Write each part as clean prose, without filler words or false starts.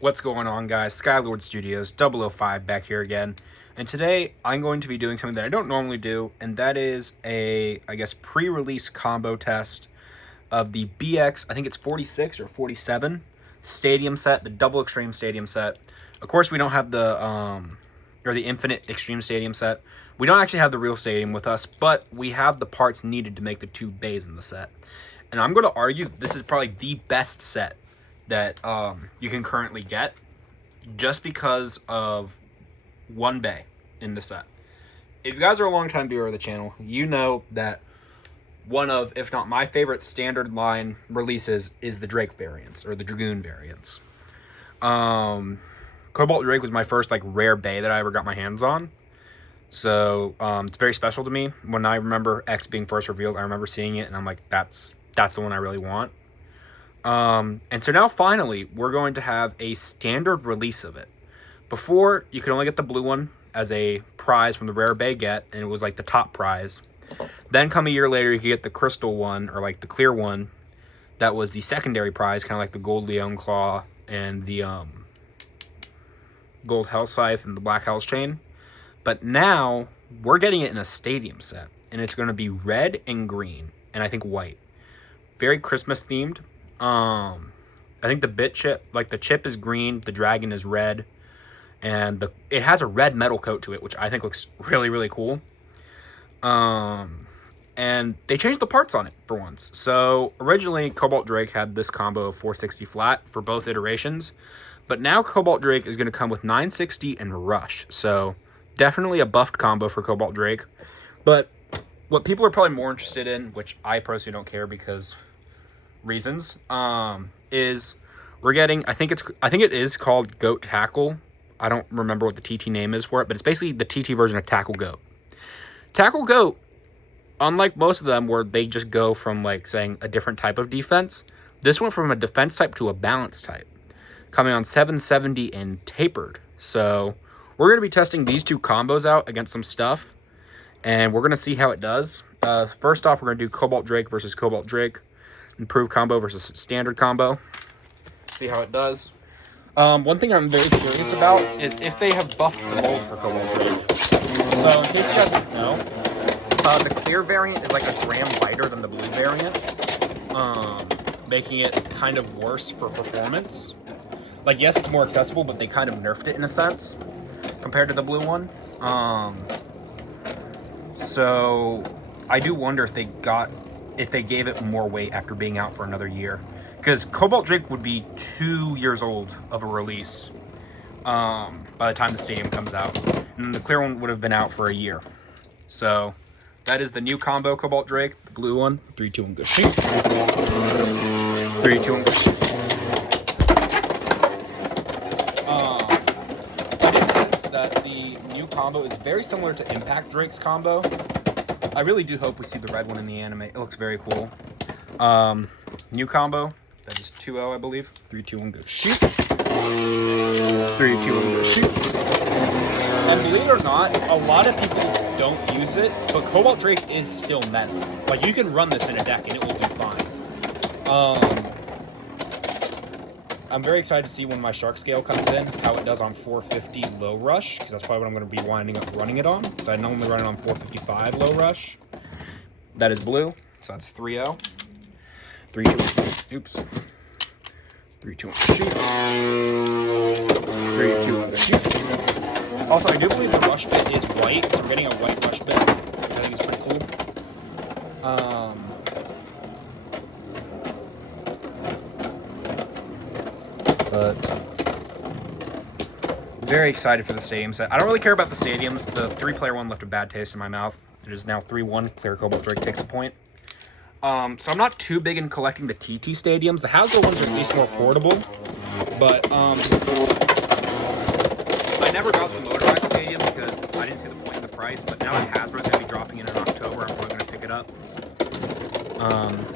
What's going on, guys? Skylord Studios 005 back here again. And today I'm going to be doing something that I don't normally do, and that is a, pre-release combo test of the BX, I think it's 46 or 47 stadium set, the double extreme stadium set. Of course, we don't have the infinite extreme stadium set. We don't actually have the real stadium with us, but we have the parts needed to make the two bays in the set. And I'm going to argue this is probably the best set that you can currently get, just because of one bay in the set. If you guys are a long-time viewer of the channel, you know that one of, if not my favorite standard line releases is the Drake variants, or the Dragoon variants. Cobalt Drake was my first rare bay that I ever got my hands on. So it's very special to me. When I remember X being first revealed, I remember seeing it and I'm like, that's the one I really want. And so now finally we're going to have a standard release of it. Before, you could only get the blue one as a prize from the rare bay get, and it was the top prize. Then come a year later, you could get the crystal one, or the clear one, that was the secondary prize, kind of like the gold Leon Claw and the gold Hell Scythe and the black Hell's Chain. But now we're getting it in a stadium set, and it's going to be red and green, and I think white. Very Christmas themed. I think the bit chip, the chip is green, the dragon is red, and it has a red metal coat to it, which I think looks really, really cool. And they changed the parts on it for once. So originally, Cobalt Drake had this combo of 460 flat for both iterations, but now Cobalt Drake is going to come with 960 and Rush. So definitely a buffed combo for Cobalt Drake. But what people are probably more interested in, which I personally don't care because reasons, is we're getting, I think it is called Goat Tackle. I don't remember what the TT name is for it, but it's basically the TT version of Tackle Goat. Tackle Goat, unlike most of them where they just go from saying a different type of defense, this went from a defense type to a balance type, coming on 770 and tapered. So we're going to be testing these two combos out against some stuff, and we're going to see how it does. First off, we're going to do Cobalt Drake versus Cobalt Drake, improved combo versus standard combo. See how it does. One thing I'm very curious about is if they have buffed the mold for Cobalt Drake. So in case you guys don't know, the clear variant is a gram lighter than the blue variant, making it kind of worse for performance. Yes, it's more accessible, but they kind of nerfed it in a sense compared to the blue one. So I do wonder if they gave it more weight after being out for another year, because Cobalt Drake would be 2 years old of a release by the time the stadium comes out, and then the clear one would have been out for a year. So that is the new combo Cobalt Drake, the blue one. 3, 2, 1, go shoot. 3, 2, 1, go shoot. I did notice that the new combo is very similar to Impact Drake's combo. I really do hope we see the red one in the anime. It looks very cool. New combo, that is 2-0, I believe. 3, 2, 1, go shoot. 3, 2, 1, go shoot. And believe it or not, a lot of people don't use it, but Cobalt Drake is still metal. You can run this in a deck and it will do fine. I'm very excited to see when my Shark Scale comes in, how it does on 450 low rush, because that's probably what I'm going to be winding up running it on. So I normally run it on 455 low rush. That is blue, so that's 3-0. 3, 2, 1, oops. 3, 2, 1, shoot. 3, 2, 1, shoot. Also, I do believe the rush bit is white, so I'm getting a white rush bit, which I think is pretty cool. But very excited for the stadium set. I don't really care about the stadiums. The 3-player one left a bad taste in my mouth. It is now 3-1. Clear Cobalt Drake takes a point. So I'm not too big in collecting the TT stadiums. The Hasbro ones are at least more portable. But I never got the motorized stadium because I didn't see the point in the price. But now that Hasbro's going to be dropping in October, I'm probably going to pick it up.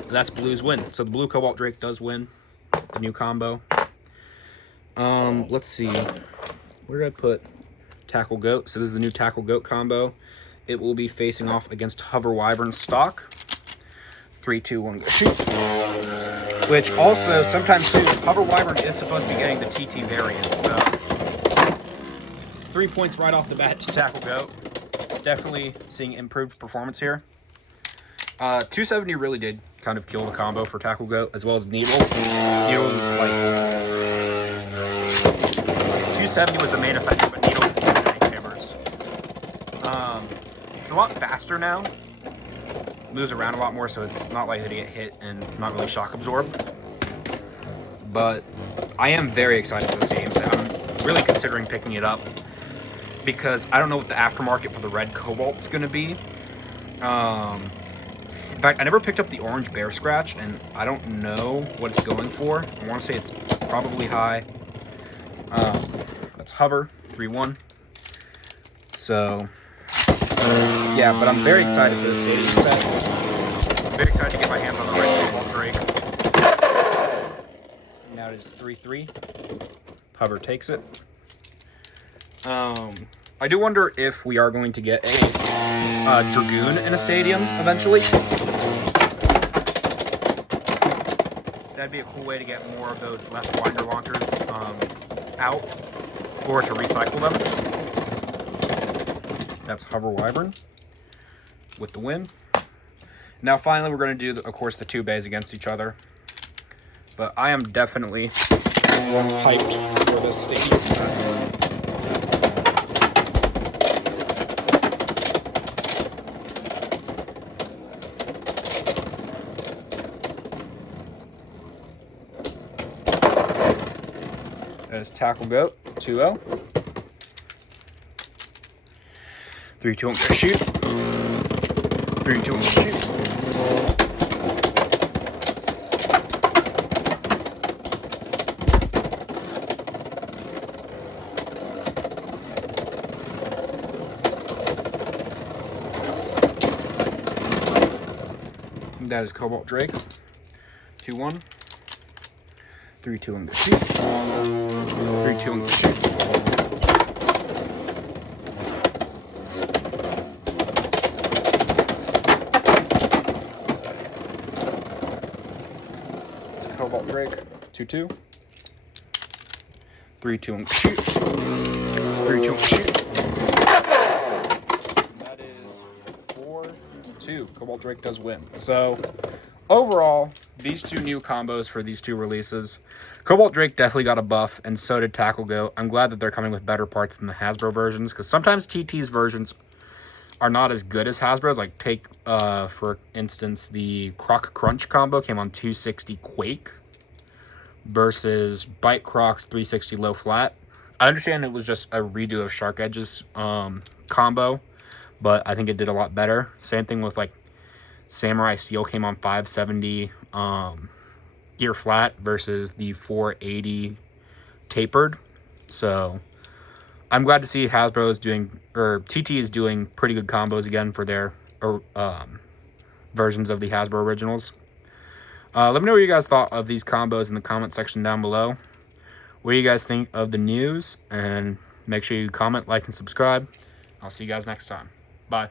That's Blue's win. So the blue Cobalt Drake does win the new combo. Let's see. Where did I put Tackle Goat? So this is the new Tackle Goat combo. It will be facing off against Hover Wyvern stock. 3, 2, 1, go shoot. Which also, sometimes too, Hover Wyvern is supposed to be getting the TT variant, so 3 points right off the bat to Tackle Goat. Definitely seeing improved performance here. 270 really did kind of kill the combo for Tackle Goat, as well as Needle. Needle was like 270 was the main effect, but Needle didn't have any shivers. It's a lot faster now. Moves around a lot more, so it's not likely to get hit and not really shock absorb. But I am very excited for this game. So I'm really considering picking it up because I don't know what the aftermarket for the red Cobalt is going to be. In fact, I never picked up the orange Bear Scratch, and I don't know what it's going for. I want to say it's probably high. That's Hover 3-1. So yeah, but I'm very excited for this stadium set. I'm very excited to get my hands on the red Cobalt Drake. Now it is 3-3. Hover takes it. I do wonder if we are going to get a Dragoon in a stadium eventually. That'd be a cool way to get more of those left winder launchers out, or to recycle them. That's Hover Wyvern with the win. Now finally we're going to do, of course, the two bays against each other. But I am definitely hyped for this stadium set. That is Tackle Goat 2-0. 3-2 on the shoot. 3-2 on the shoot. That is Cobalt Drake 2-1. 3-2 on the shoot. 3-2 on the shoot. Cobalt Drake, 2-2. 3-2 on the shoot. 3-2 on the shoot. That is 4-2. Cobalt Drake does win. So, overall, these two new combos for these two releases. Cobalt Drake definitely got a buff, and so did Tackle Goat. I'm glad that they're coming with better parts than the Hasbro versions, because sometimes TT's versions are not as good as Hasbro's. Like, take, for instance, the Croc Crunch combo came on 260 Quake versus Bite Crocs 360 Low Flat. I understand it was just a redo of Shark Edge's combo, but I think it did a lot better. Same thing with, like, Samurai Steel came on 570 Gear Flat versus the 480 Tapered. So I'm glad to see Hasbro is doing, or TT is doing pretty good combos again for their versions of the Hasbro originals. Let me know what you guys thought of these combos in the comment section down below. What do you guys think of the news? And make sure you comment, like, and subscribe. I'll see you guys next time. Bye.